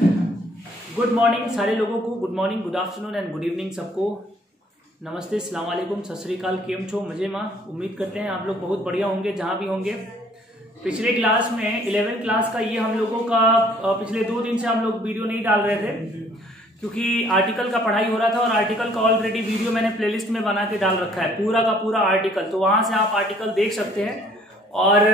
Good morning सारे लोगों को, good morning, good afternoon and good evening सबको। नमस्ते, अस्सलाम वालेकुम, सत श्री अकाल, केम छो, मजे माँ। उम्मीद करते हैं आप लोग बहुत बढ़िया होंगे जहाँ भी होंगे। पिछले क्लास में 11th क्लास का ये हम लोगों का पिछले 2 दिन से हम लोग वीडियो नहीं डाल रहे थे क्योंकि आर्टिकल का पढ़ाई हो रहा था और आर्टिकल का ऑलरेडी वीडियो मैंने प्लेलिस्ट में बना के डाल रखा है, पूरा का पूरा आर्टिकल। तो वहाँ से आप आर्टिकल देख सकते हैं। और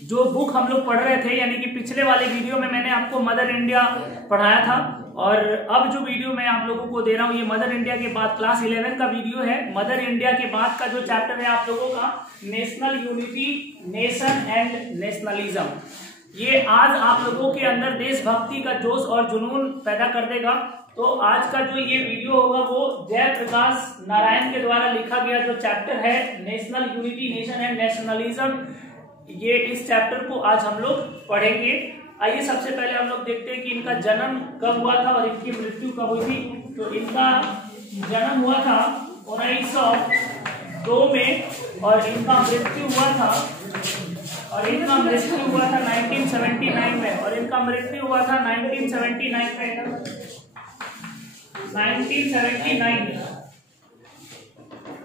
जो बुक हम लोग पढ़ रहे थे यानी कि पिछले वाले वीडियो में मैंने आपको मदर इंडिया पढ़ाया था और अब जो वीडियो मैं आप लोगों को दे रहा हूँ ये मदर इंडिया के बाद क्लास 11 का वीडियो है। मदर इंडिया के बाद का जो चैप्टर है आप लोगों का national unity, nation and nationalism. ये आज आप लोगों के अंदर देशभक्ति का जोश और जुनून पैदा कर देगा। तो आज का जो ये वीडियो होगा वो जयप्रकाश नारायण के द्वारा लिखा गया जो चैप्टर है national unity, nation and nationalism, ये इस चैप्टर को आज हम लोग पढ़ेंगे। आइए सबसे पहले हम लोग देखते हैं कि इनका जन्म कब हुआ था और इनकी मृत्यु कब हुई थी। तो इनका जन्म हुआ था 1902 में और इनका मृत्यु हुआ था 1979 में और इनका मृत्यु हुआ था 1979।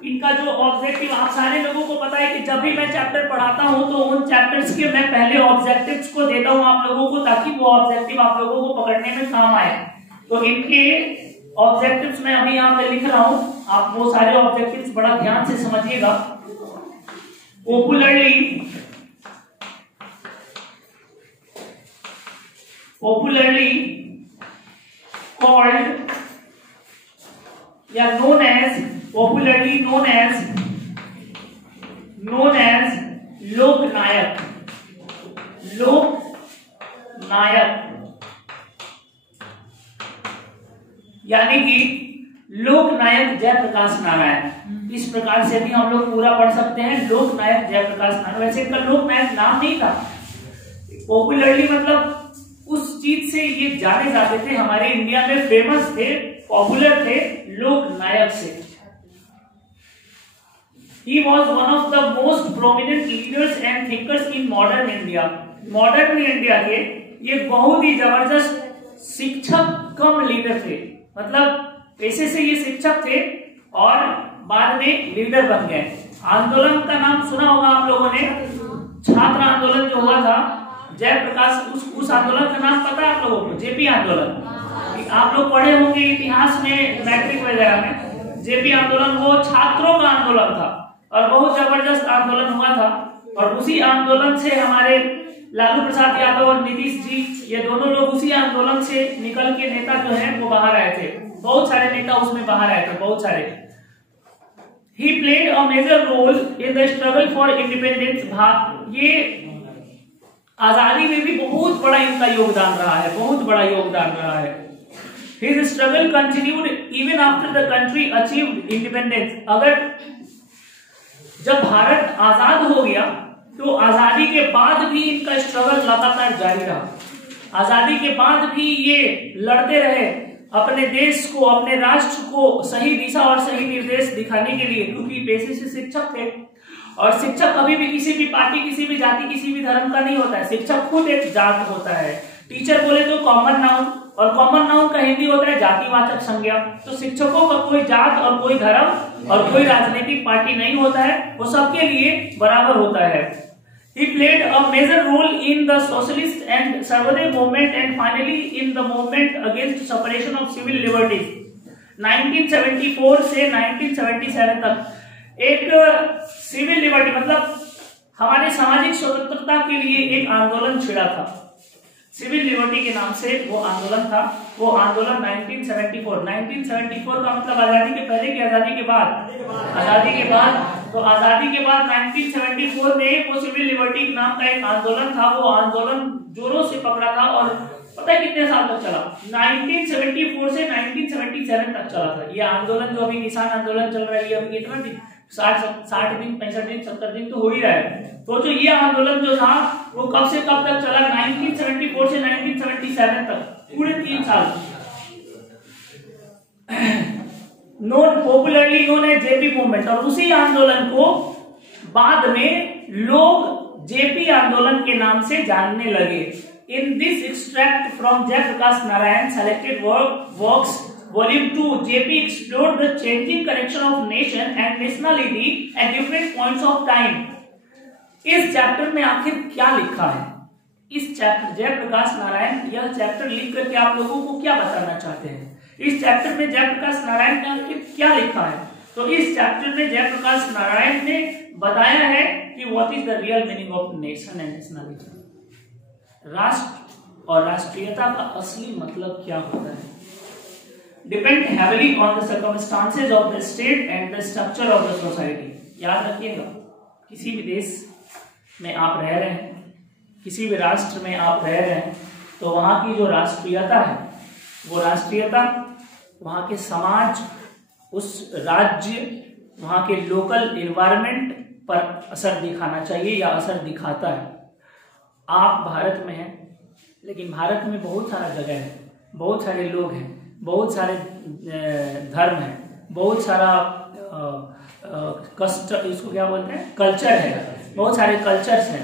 इनका जो ऑब्जेक्टिव, आप सारे लोगों को पता है कि जब भी मैं चैप्टर पढ़ाता हूं तो उन चैप्टर्स के मैं पहले ऑब्जेक्टिव्स को देता हूं आप लोगों को ताकि वो ऑब्जेक्टिव आप लोगों को पकड़ने में काम आए। तो इनके ऑब्जेक्टिव्स मैं अभी यहाँ पे लिख रहा हूं, आप वो सारे ऑब्जेक्टिव्स बड़ा ध्यान से समझिएगा। पॉपुलरली कॉल्ड या popularly known as लोकनायक। यानी कि लोकनायक जयप्रकाश नारायण, इस प्रकार से भी हम लोग पूरा पढ़ सकते हैं लोकनायक जयप्रकाश नारायण। वैसे इनका लोकनायक नाम नहीं था, पॉपुलरली मतलब उस चीज से ये जाने जाते थे, हमारे इंडिया में फेमस थे, पॉपुलर थे लोकनायक से। He was one of the most prominent leaders and thinkers in modern India। Modern India के ये बहुत ही जबरदस्त शिक्षक कम लीडर थे, मतलब पैसे से ये शिक्षक थे और बाद में लीडर बन गए। आंदोलन का नाम सुना होगा आप लोगों ने, छात्र आंदोलन जो हुआ था जयप्रकाश, उस आंदोलन का नाम पता है आप लोगों को? जेपी आंदोलन। आप लोग पढ़े होंगे इतिहास में, मैट्रिक वगैरह में। जेपी आंदोलन वो छात्रों का आंदोलन था और बहुत जबरदस्त आंदोलन हुआ था और उसी आंदोलन से हमारे लालू प्रसाद यादव और नीतीश जी, ये दोनों लोग उसी आंदोलन से निकल के नेता जो है वो बाहर आए थे। बहुत सारे नेता उसमें बाहर आए थे, बहुत सारे। He played a major role in the struggle for independence। ये आजादी में भी बहुत बड़ा इनका योगदान रहा है, बहुत बड़ा योगदान रहा है। His struggle continued even after the country achieved independence। अगर जब भारत आजाद हो गया तो आजादी के बाद भी इनका स्ट्रगल लगातार जारी रहा। आजादी के बाद भी ये लड़ते रहे अपने देश को, अपने राष्ट्र को सही दिशा और सही निर्देश दिखाने के लिए, क्योंकि पेशे से शिक्षक थे और शिक्षक कभी भी किसी भी पार्टी, किसी भी जाति, किसी भी धर्म का नहीं होता है। शिक्षक खुद एक जात होता है। टीचर बोले तो कॉमन नाउन, और कॉमन नाउन का हिंदी होता है जातिवाचक संज्ञा। तो शिक्षकों का कोई जात और कोई धर्म और कोई राजनीतिक पार्टी नहीं होता है, वो सबके लिए बराबर होता है। He played a major role in the socialist and Sarvodaya movement and finally in the movement against separation of civil liberties। 1974 से 1977 तक एक सिविल लिबर्टी मतलब हमारे सामाजिक स्वतंत्रता के लिए एक आंदोलन छिड़ा था। सिविल लिबर्टी के नाम से वो आंदोलन था। वो आंदोलन 1974 का मतलब आजादी के पहले की आजादी के बाद? आजादी के बाद। तो आजादी के बाद 1974 में वो सिविल लिबर्टी नाम का एक आंदोलन था। वो आंदोलन जोरों से पकड़ा था और पता है कितने साल तक चला? 1974 से 1977 तक चला था ये आंदोलन। जो अभी किसान आंदोलन चल रहा है ये अभी कितना दिन, 60 दिन, 65 दिन, 70 दिन तो हो ही रहा है। तो जो ये आंदोलन जो था वो कब से कब तक चला? 1974 से 1977 तक, पूरे 3 साल। Popularly known as JP movement. और उसी आंदोलन को बाद में लोग जेपी आंदोलन के नाम से जानने लगे। In this extract from Jayaprakash Narayan selected works Volume 2, JP explored the changing connection of nation and nationality at different points of time. इस चैप्टर में आखिर क्या लिखा है? इस चैप्टर जयप्रकाश नारायण यह चैप्टर लिख करके आप लोगों को क्या बताना चाहते हैं? इस चैप्टर में जयप्रकाश नारायण ने आखिर क्या लिखा है? तो इस चैप्टर में जयप्रकाश नारायण ने बताया है कि what is the real meaning of nation and nationality. राष्ट्र और राष्ट्रीयता का असली मतलब क्या होता है? Depend heavily on the circumstances of the state and the structure of the society. याद रखिएगा, किसी भी देश में आप रह रहे हैं, किसी भी राष्ट्र में आप रह रहे हैं, तो वहां की जो राष्ट्रीयता है, वो राष्ट्रीयता वहां के समाज, उस राज्य, वहां के लोकल एनवायरनमेंट पर असर दिखाना चाहिए या असर दिखाता है। आप भारत में हैं, लेकिन भारत में बहुत सारा जगह है, बहुत सारे लोग हैं, बहुत सारे धर्म हैं, बहुत सारा इसको क्या बोलते हैं, कल्चर है, बहुत सारे कल्चर्स हैं।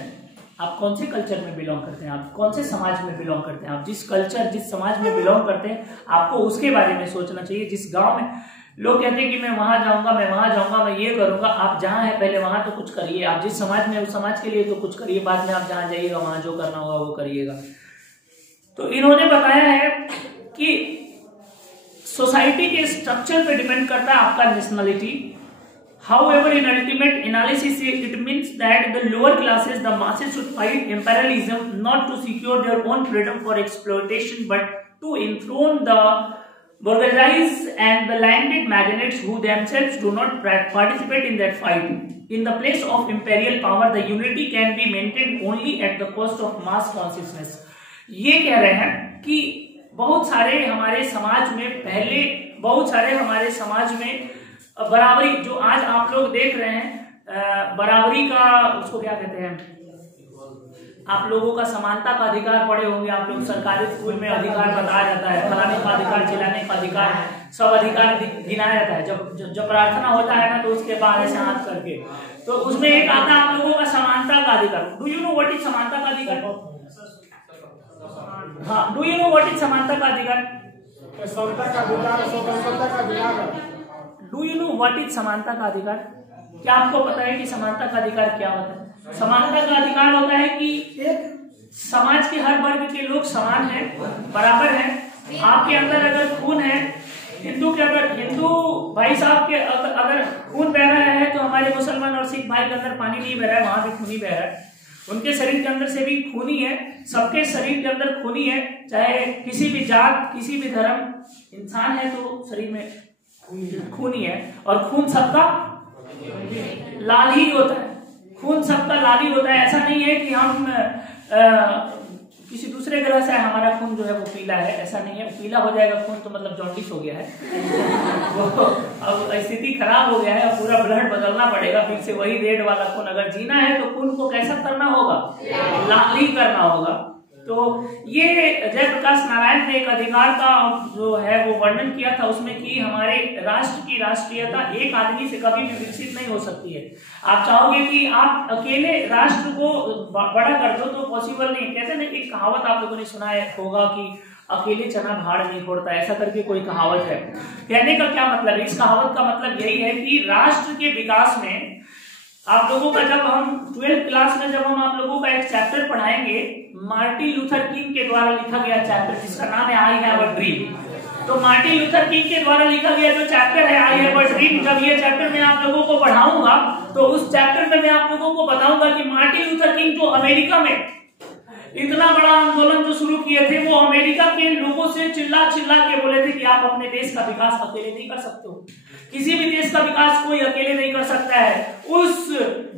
आप कौन से कल्चर में बिलोंग करते हैं? आप कौन से समाज में बिलोंग करते हैं? आप जिस कल्चर, जिस समाज में बिलोंग करते हैं, आपको उसके बारे में सोचना चाहिए। जिस गांव में लोग कहते हैं कि मैं वहां जाऊंगा, मैं वहां जाऊंगा, मैं ये करूंगा, आप जहां हैं पहले वहां तो कुछ करिए। आप जिस समाज में, उस समाज के लिए तो कुछ करिए, बाद में आप जहां जाइएगा वहां जो करना होगा वो करिएगा। तो इन्होंने बताया है कि सोसाइटी के स्ट्रक्चर पे डिपेंड करता है आपका nationality. However, in ultimate analysis, it means that the lower classes, the masses, should fight imperialism not to secure their own freedom for exploitation, but to enthrone the bourgeoisie and the landed magnates who themselves do not participate in that fight. In the place of imperial power, the unity can be maintained only at the cost of mass consciousness. ये कह रहे हैं कि बहुत सारे हमारे समाज में, पहले बहुत सारे हमारे समाज में बराबरी, जो आज आप लोग देख रहे हैं, बराबरी का उसको क्या कहते हैं, आप लोगों का समानता का अधिकार पढ़े होंगे आप लोग, सरकारी स्कूल में अधिकार बताया जाता है, फलाने का अधिकार, चिल्लाने का अधिकार, सब अधिकार गिनाया जाता है। जब प्रार्थना होता है ना, तो उसके बाद ऐसे हाथ करके, तो उसमें एक आता है आप लोगों का समानता का अधिकार। Do you know what is समानता का अधिकार? हाँ, do you know what is समानता का अधिकार? Do you know what is समानता का अधिकार? क्या आपको पता है कि समानता का अधिकार क्या होता है? समानता का अधिकार होता है कि एक समाज के हर वर्ग के लोग समान हैं, बराबर हैं। आपके अंदर अगर खून है, हिंदू के अगर हिंदू भाई साहब के अगर खून बह रहा है, तो हमारे मुसलमान और सिख भाई के अंदर पानी नहीं बह रहा है, वहां भी खून ही बह रहा है। उनके शरीर के अंदर से भी खूनी है, सबके शरीर के अंदर खूनी है, चाहे किसी भी जात, किसी भी धर्म, इंसान है तो शरीर में खूनी है। और खून सबका लाल ही होता है, खून सबका लाल ही होता है। ऐसा नहीं है कि हम किसी दूसरे ग्रह से हमारा खून जो है वो पीला है, ऐसा नहीं है। पीला हो जाएगा खून तो मतलब जॉन्डिस हो गया है वो अब स्थिति खराब हो गया है, पूरा ब्लड बदलना पड़ेगा, फिर से वही रेड वाला खून। अगर जीना है तो खून को कैसा करना होगा? लाल ही करना होगा। तो ये जयप्रकाश नारायण ने एक अधिकार का जो है वो वर्णन किया था उसमें, कि हमारे राष्ट्र की राष्ट्रीयता एक आदमी से कभी भी विकसित नहीं हो सकती है। आप चाहोगे कि आप अकेले राष्ट्र को बड़ा कर दो तो पॉसिबल नहीं। कहते ना, एक कहावत आप लोगों ने सुना है होगा कि अकेले चना भाड़ नहीं फोड़ता, ऐसा करके कोई कहावत है। कहने का क्या मतलब है? इस कहावत का मतलब यही है कि राष्ट्र के विकास में आप लोगों का, जब हम 12th क्लास में जब हम आप लोगों का एक चैप्टर पढ़ाएंगे, मार्टिन लूथर किंग के द्वारा लिखा गया चैप्टर जिसका नाम है आई हैव अ ड्रीम। तो मार्टिन लूथर किंग के द्वारा लिखा गया जो चैप्टर है आई हैव अ ड्रीम, जब ये चैप्टर मैं आप लोगों को पढ़ाऊंगा तो उस चैप्टर में मैं आप लोगों को बताऊंगा कि मार्टिन लूथर किंग जो अमेरिका में इतना बड़ा आंदोलन जो शुरू किए थे, वो अमेरिका के लोगों से चिल्ला चिल्ला के बोले थे कि आप अपने देश का विकास अकेले नहीं कर सकते हो, किसी भी देश का विकास कोई अकेले नहीं कर सकता है। उस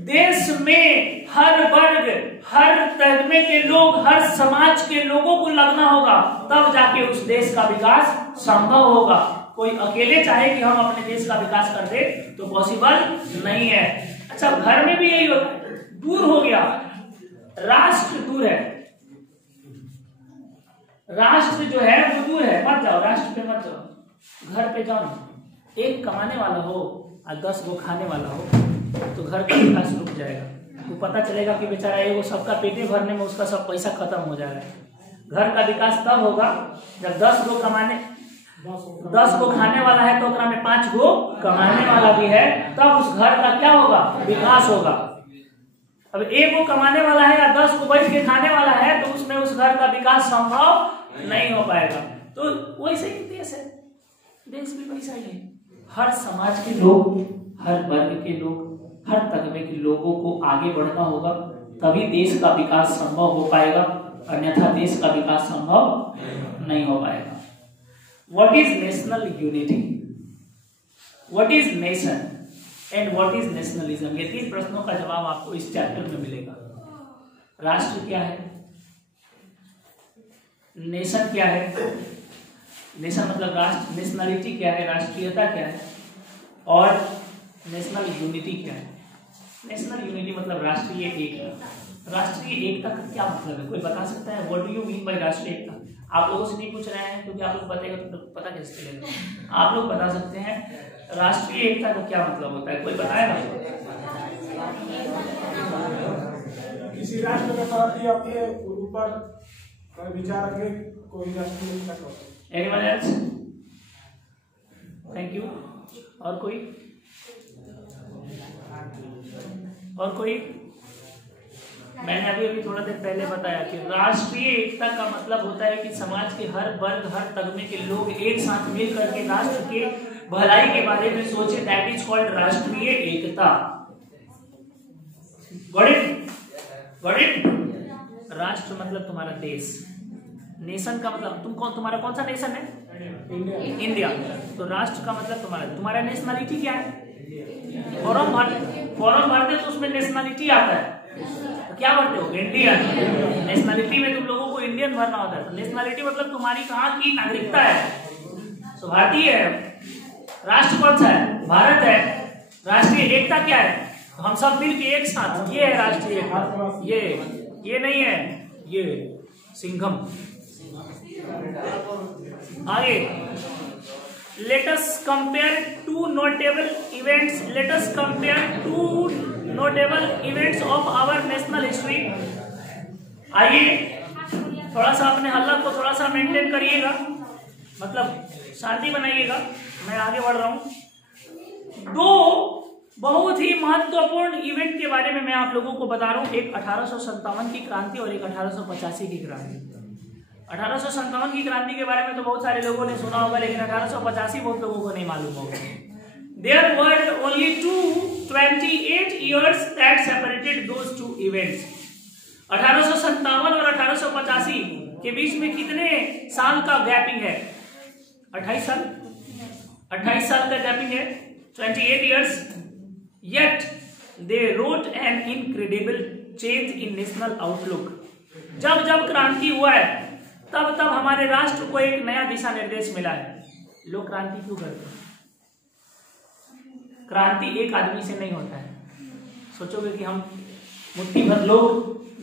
देश में हर वर्ग, हर तबके के लोग, हर समाज के लोगों को लगना होगा, तब जाके उस देश का विकास संभव होगा। कोई अकेले चाहे कि हम अपने देश का विकास कर दे तो पॉसिबल नहीं है। अच्छा, घर में भी यही होता है, दूर हो गया, राष्ट्र दूर है, राष्ट्र जो है वो दूर है, मत जाओ राष्ट्र पे, मत जाओ, घर पे जाओ। एक कमाने वाला हो और 10 वो खाने वाला हो तो घर का विकास रुक जाएगा। तो पता चलेगा कि बेचारा वो सबका पेटे भरने में उसका सब पैसा खत्म हो जाएगा। घर का विकास तब होगा जब 10 गो खाने वाला है तो ओकरा में 5 गो कमाने वाला भी है, तब उस घर का क्या होगा, विकास होगा। अब 1 गो कमाने वाला है या 10 गो बैठ के खाने वाला है तो उसमें उस घर का विकास संभव नहीं हो पाएगा। तो वैसे ही देश है, देश भी वैसा ही है। हर समाज के लोग, हर वर्ग के लोग, हर तबके के लोगों को आगे बढ़ना होगा, तभी देश का विकास संभव हो पाएगा, अन्यथा देश का विकास संभव नहीं हो पाएगा। What is national unity, what is nation and what is nationalism, ये 3 प्रश्नों का जवाब आपको इस चैप्टर में मिलेगा। राष्ट्र क्या है, नेशन क्या है, नेशन मतलब राष्ट्र, नेशनलिटी क्या है, राष्ट्रीयता क्या है, और नेशनल यूनिटी क्या है। नेशनल यूनिटी मतलब राष्ट्रीय एकता। राष्ट्रीय एकता का क्या मतलब है, कोई बता सकता है? What do you mean by राष्ट्रीय एकता? आप लोगों से नहीं पूछ रहे हैं क्योंकि आप लोग बताएगा तो पता कैसे चलेगा। आप लोग बता सकते हैं राष्ट्रीय एकता का क्या मतलब होता है, कोई बताएगा? किसी राष्ट्र के प्रति अपने ऊपर विचार रखने कोई राष्ट्रीय एकता का। Anyone else? Thank you. और कोई? और कोई? मैंने अभी थोड़ा देर पहले बताया कि राष्ट्रीय एकता का मतलब होता है कि समाज के हर वर्ग, हर तबके के लोग एक साथ मिल करके राष्ट्र के भलाई के बारे में सोचे, दैट इज कॉल्ड राष्ट्रीय एकता। Got it? Got it? राष्ट्र मतलब तुम्हारा देश, नेशन का मतलब तुम्हारा कौन सा नेशन है? इंडिया। तो राष्ट्र का मतलब तुम्हारा नेशनलिटी क्या है? फॉर्म भरते तो उसमें नेशनलिटी आता है, तो क्या भरते हो? इंडियन। नेशनलिटी में तुम लोगों को इंडियन भरना होता है। तो नेशनलिटी मतलब तुम्हारी कहाँ की नागरिकता है, तो भारतीय है। राष्ट्र कौन सा है? भारत है। राष्ट्रीय एकता क्या है? तो हम सब मिल के एक साथ, ये है राष्ट्रीय एकता। ये नहीं है, ये सिंघम। आगे, let us compare two notable events. Let us compare two notable events of our national history. आइए थोड़ा सा अपने हल्ला को थोड़ा सा मेंटेन करिएगा, मतलब शांति बनाइएगा। मैं आगे बढ़ रहा हूं। 2 बहुत ही महत्वपूर्ण इवेंट के बारे में मैं आप लोगों को बता रहा हूं। एक 1857 की क्रांति और एक 1885 की क्रांति। 1857 की क्रांति के बारे में तो बहुत सारे लोगों ने सुना होगा, लेकिन 1885 बहुत लोगों को नहीं मालूम होगा। There were only 28 years that separated those two events. 1857 और 1885 के बीच में कितने साल का गैपिंग है? 28 साल। 28 साल का गैपिंग है, 28 years. Yet they wrote an incredible change in national outlook. जब जब क्रांति हुआ है तब तब हमारे राष्ट्र को एक नया दिशा निर्देश मिला है। लोग क्रांति क्यों करते हैं? क्रांति एक आदमी से नहीं होता है। सोचोगे कि हम मुट्ठी भर लोग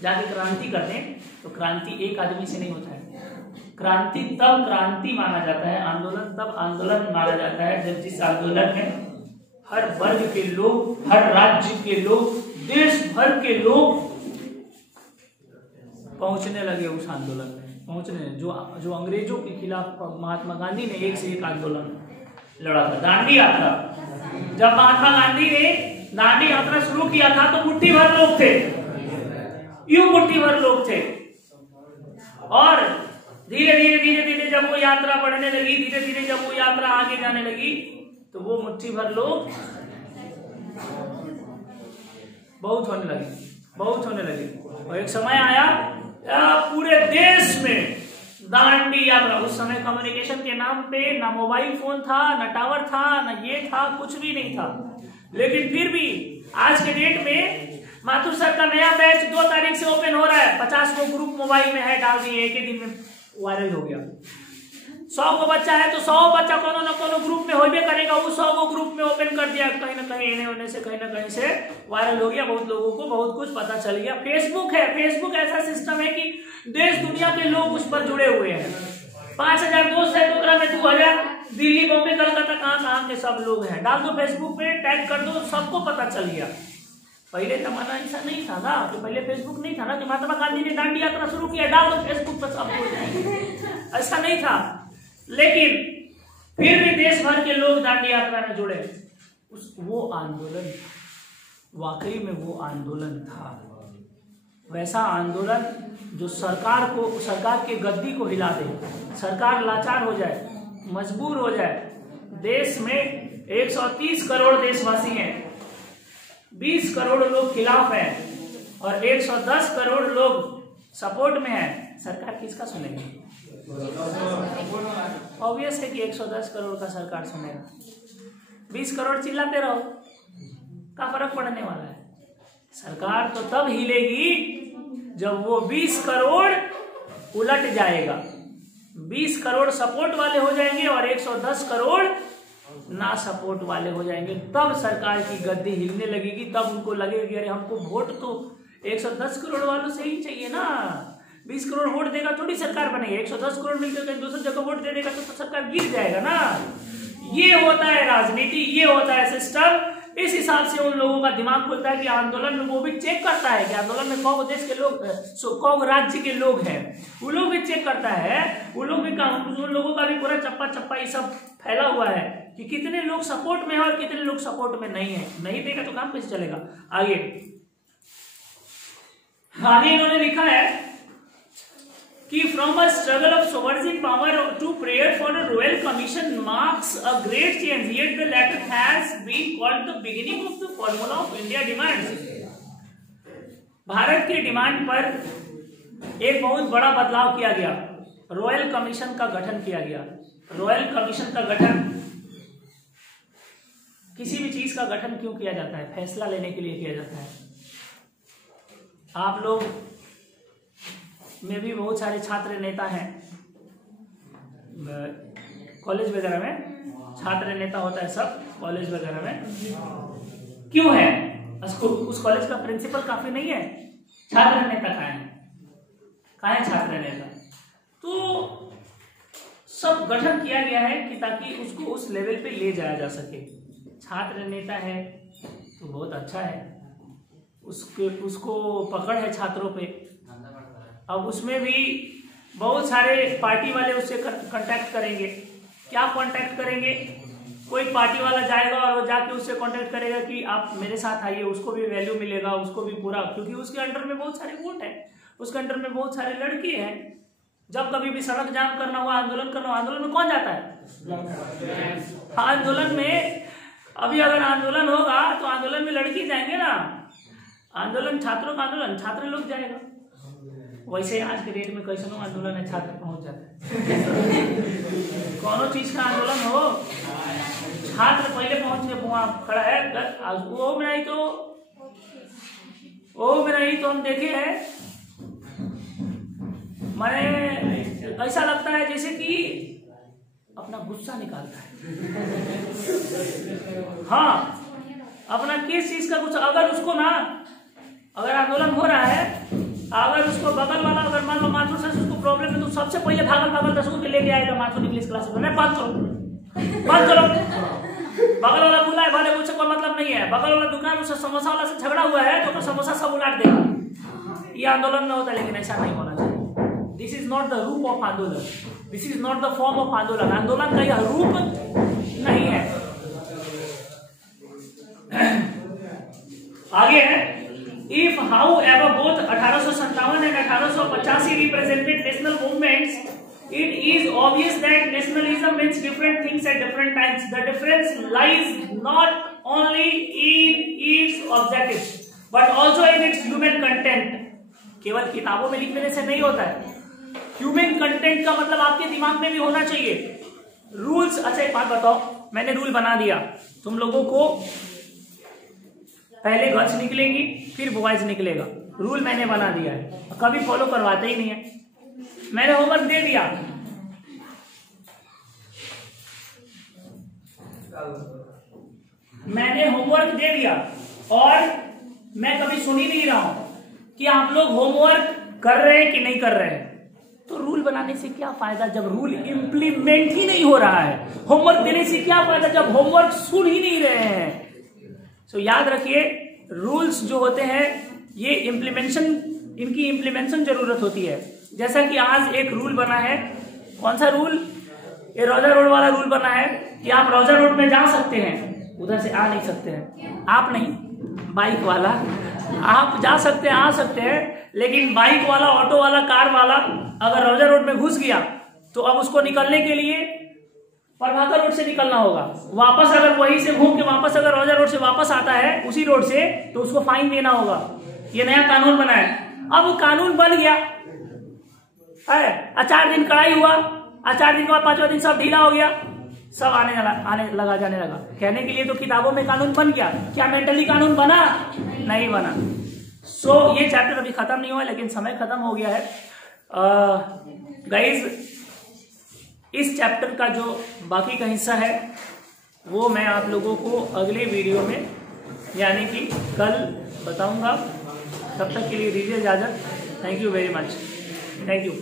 जाके क्रांति करते हैं, तो क्रांति एक आदमी से नहीं होता है। क्रांति तब क्रांति माना जाता है, आंदोलन तब आंदोलन माना जाता है जब जिस आंदोलन में हर वर्ग के लोग, हर राज्य के लोग, देश भर के लोग पहुंचने लगे उस आंदोलन में। पहुंचने जो अंग्रेजों के खिलाफ महात्मा गांधी ने एक से एक आंदोलन लड़ा था। दांडी यात्रा, जब महात्मा गांधी ने दांडी यात्रा शुरू किया था तो मुट्ठी भर लोग थे, यूं मुट्ठी भर लोग थे। और धीरे धीरे जब वो यात्रा बढ़ने लगी, धीरे धीरे जब वो यात्रा आगे जाने लगी, तो वो मुट्ठी भर लोग बहुत होने लगे। और एक समय आया पूरे देश में दांडी यात्रा। उस समय कम्युनिकेशन के नाम पे ना मोबाइल फोन था, ना टावर था, ना ये था, कुछ भी नहीं था। लेकिन फिर भी आज के डेट में माथुर सर का नया बैच 2 तारीख से ओपन हो रहा है। 50 को ग्रुप मोबाइल में है, डाल दिए, एक ही दिन में वायरल हो गया। 100 को बच्चा है तो 100 बच्चा कोनो न कोनो ग्रुप में होबे करेगा। वो 100 को ग्रुप में ओपन कर दिया, कहीं ना कहीं इन्हें होने से कहीं ना कहीं से वायरल हो गया। बहुत लोगों को बहुत कुछ पता चल गया। फेसबुक है, फेसबुक ऐसा सिस्टम है कि देश दुनिया के लोग उस पर जुड़े हुए हैं। 5000 दोस्त है तो में 2000 दिल्ली, बॉम्बे, कलकत्ता, कहाँ के सब लोग हैं। डाल दो फेसबुक पे, टैग कर दो, सबको पता चल गया। पहले जमाना ऐसा नहीं था ना, कि पहले फेसबुक नहीं था ना, कि महात्मा गांधी ने दांडी यात्रा शुरू किया, डाल दो फेसबुक पर सब बोल जाएंगे, ऐसा नहीं था। लेकिन फिर भी देश भर के लोग दांडी यात्रा में जुड़े। वो आंदोलन वाकई में वो आंदोलन था, वैसा आंदोलन जो सरकार के गद्दी को हिला दे, सरकार लाचार हो जाए, मजबूर हो जाए। देश में 130 करोड़ देशवासी हैं, 20 करोड़ लोग खिलाफ हैं और 110 करोड़ लोग सपोर्ट में हैं। सरकार किसका सुनेगी? ऑब्वियस है कि 110 करोड़ का सरकार सुनेगा। 20 करोड़ चिल्लाते रहो, क्या फर्क पड़ने वाला है? सरकार तो तब हिलेगी जब वो 20 करोड़ उलट जाएगा, 20 करोड़ सपोर्ट वाले हो जाएंगे और 110 करोड़ ना सपोर्ट वाले हो जाएंगे, तब सरकार की गद्दी हिलने लगेगी। तब उनको लगेगा कि अरे हमको वोट तो 110 करोड़ वालों से ही चाहिए ना, 20 करोड़ वोट देगा थोड़ी सरकार बनेगी, 110 करोड़ मिलकर कहीं दूसरी जगह वोट दे देगा तो सरकार गिर जाएगा ना। ये होता है राजनीति, ये होता है सिस्टम। इस हिसाब से उन लोगों का दिमाग खुलता है कि आंदोलन में वो भी चेक करता है कि आंदोलन में कौन देश के लोग, कौन राज्य के लोग हैं, वो लोग भी चेक करता है। वो लोग भी, उन लोगों का भी पूरा चप्पा चप्पा ये सब फैला हुआ है कि कितने लोग सपोर्ट में है और कितने लोग सपोर्ट में नहीं है। नहीं देगा तो काम कैसे चलेगा? आगे इन्होंने लिखा है कि from a struggle of sovereign power to prayer for a royal commission marks a great change, yet the latter has been called the beginning of the formula of India demands. Bharat की डिमांड पर एक बहुत बड़ा बदलाव किया गया, royal commission का गठन किया गया। रॉयल कमीशन का गठन, किसी भी चीज का गठन क्यों किया जाता है? फैसला लेने के लिए किया जाता है। आप लोग में भी बहुत सारे छात्र नेता हैं, कॉलेज वगैरह में छात्र नेता होता है सब कॉलेज वगैरह में। क्यों है? उस कॉलेज का प्रिंसिपल काफी नहीं है, छात्र नेता कहाँ है छात्र नेता? तो सब गठन किया गया है कि ताकि उसको उस लेवल पे ले जाया जा सके। छात्र नेता है तो बहुत अच्छा है, उसको पकड़ है छात्रों पे। अब उसमें भी बहुत सारे पार्टी वाले उससे कांटेक्ट करेंगे। क्या कांटेक्ट करेंगे? कोई पार्टी वाला जाएगा और वो जाके उससे कांटेक्ट करेगा कि आप मेरे साथ आइए, उसको भी वैल्यू मिलेगा, उसको भी पूरा, क्योंकि उसके अंडर में बहुत सारे वोट है, उसके अंडर में बहुत सारे लड़के हैं। जब कभी भी सड़क जाम करना हुआ, आंदोलन करना हुआ, आंदोलन में कौन जाता है? आंदोलन में अभी अगर आंदोलन होगा तो आंदोलन में लड़के जाएंगे ना। आंदोलन छात्रों का आंदोलन, छात्र लोग जाएगा। वैसे आज के डेट में कैसे आंदोलन है, छात्र पहुंच जाता है। कौन चीज का आंदोलन हो, छात्र पहले पहुंच के वहां खड़ा है। वो में नहीं तो हम देखे हैं, मैंने ऐसा लगता है जैसे कि अपना गुस्सा निकालता है। हाँ, अपना किस चीज का गुस्सा, अगर उसको ना, अगर आंदोलन हो रहा है, अगर उसको बगल वाला, अगर मान लो माथुर से उसको प्रॉब्लम है तो सबसे पहले भागल 10 रुपये लेके आएगा माथुर इंग्लिश क्लास में, 500 बगल वाला खुला है, भले मुझसे कोई मतलब नहीं है, बगल वाला दुकान उससे समोसा वाला से झगड़ा हुआ है तो समोसा सब उलाट देगा। ये आंदोलन में होता है, लेकिन ऐसा नहीं होना चाहिए। दिस इज नॉट द रूप ऑफ आंदोलन, this is not the form of आंदोलन। आंदोलन का यह रूप नहीं है। आगे है, if how ever both 1857 and 1885 represented national movements, it is obvious that nationalism means different things at different times. The difference lies not only in its objectives but also in its human content. केवल किताबों में लिख देने से नहीं होता है, human content का मतलब आपके दिमाग में भी होना चाहिए। रूल्स, अच्छा एक बात बताओ, मैंने रूल बना दिया, तुम लोगों को पहले गर्ल्स निकलेंगी फिर बॉयज निकलेगा, रूल मैंने बना दिया है, कभी फॉलो करवाते ही नहीं है। मैंने होमवर्क दे दिया, और मैं कभी सुन ही नहीं रहा हूं कि आप लोग होमवर्क कर रहे हैं कि नहीं कर रहे हैं। तो रूल बनाने से क्या फायदा जब रूल इंप्लीमेंट ही नहीं हो रहा है? होमवर्क देने से क्या फायदा जब होमवर्क सुन ही नहीं रहे हैं? सो याद रखिए, रूल्स जो होते हैं ये इनकी इम्प्लीमेंटेशन जरूरत होती है। जैसा कि आज एक रूल बना है, कौन सा रूल? ये रोजा रोड वाला रूल बना है कि आप रोजा रोड में जा सकते हैं, उधर से आ नहीं सकते हैं। आप नहीं, बाइक वाला आप जा सकते हैं, आ सकते हैं, लेकिन बाइक वाला, ऑटो वाला, कार वाला अगर रोजा रोड में घुस गया तो अब उसको निकलने के लिए प्रभाकर रोड से निकलना होगा। वापस अगर वहीं से घूम के वापस अगर रोजा रोड से वापस आता है उसी रोड से, तो उसको फाइन देना होगा। ये नया कानून बना है। अब वो कानून बन गया है, 4 दिन कड़ाई हुआ, 4 दिन के बाद 5वां दिन सब ढीला हो गया, सब आने लगा जाने लगा। कहने के लिए तो किताबों में कानून बन गया, क्या मेंटली कानून बना? नहीं बना। ये चैप्टर अभी खत्म नहीं हुआ, लेकिन समय खत्म हो गया है। गाइज, इस चैप्टर का जो बाकी का हिस्सा है वो मैं आप लोगों को अगले वीडियो में यानी कि कल बताऊंगा। तब तक के लिए दीजिए इजाजत। Thank you very much. Thank you.